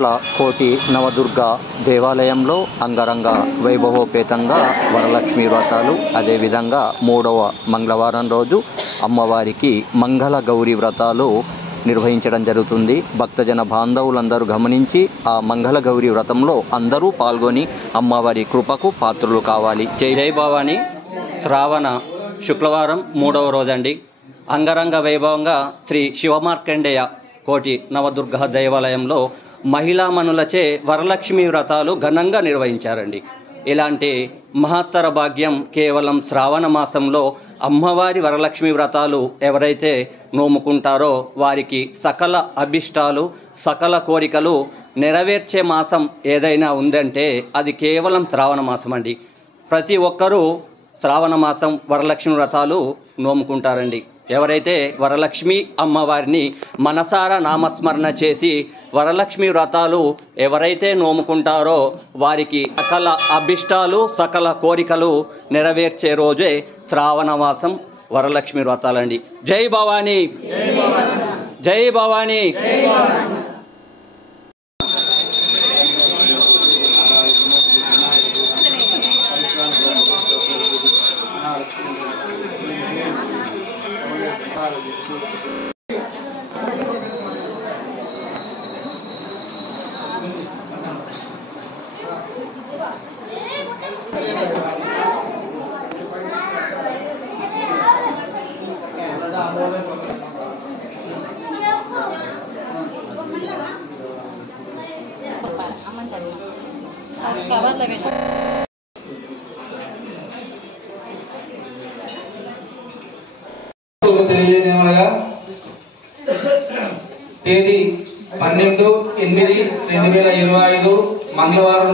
కోటి నవదుర్గ దేవాలయంలో అంగరంగ వైభవోపేతంగా వరలక్ష్మి వ్రతాలు, అదేవిధంగా 3వ మంగళవారం రోజు అమ్మవారికి మంగళ గౌరీ వ్రతాలు నిర్వహించడం జరుగుతుంది. భక్తజన బాంధవులందరూ గమనించి ఆ మంగళ గౌరీ వ్రతంలో అందరూ పాల్గొని అమ్మవారి కృపకు పాత్రులు కావాలి. జై భవాని. శ్రావణ శుక్రవారం 3వ రోజండి. అంగరంగ వైభవంగా శ్రీ శివమార్కండేయ కోటి నవదుర్గ దేవాలయంలో మహిళామణులచే వరలక్ష్మి వ్రతాలు ఘనంగా నిర్వహించారండి. ఇలాంటి మహత్తర భాగ్యం కేవలం శ్రావణ మాసంలో అమ్మవారి వరలక్ష్మి వ్రతాలు ఎవరైతే నోముకుంటారో వారికి సకల అభిష్టాలు, సకల కోరికలు నెరవేర్చే మాసం ఏదైనా ఉందంటే అది కేవలం శ్రావణ మాసం అండి. ప్రతి ఒక్కరూ శ్రావణ మాసం వరలక్ష్మి వ్రతాలు నోముకుంటారండి. ఎవరైతే వరలక్ష్మి అమ్మవారిని మనసారా నామస్మరణ చేసి వరలక్ష్మి వ్రతాలు ఎవరైతే నోముకుంటారో వారికి సకల అభిష్టాలు, సకల కోరికలు నెరవేర్చే రోజే శ్రావణ మాసం వరలక్ష్మి వ్రతాలండి. జై భవాని, జై భవాని. తేదీ 12/8/2025 మంగళవారం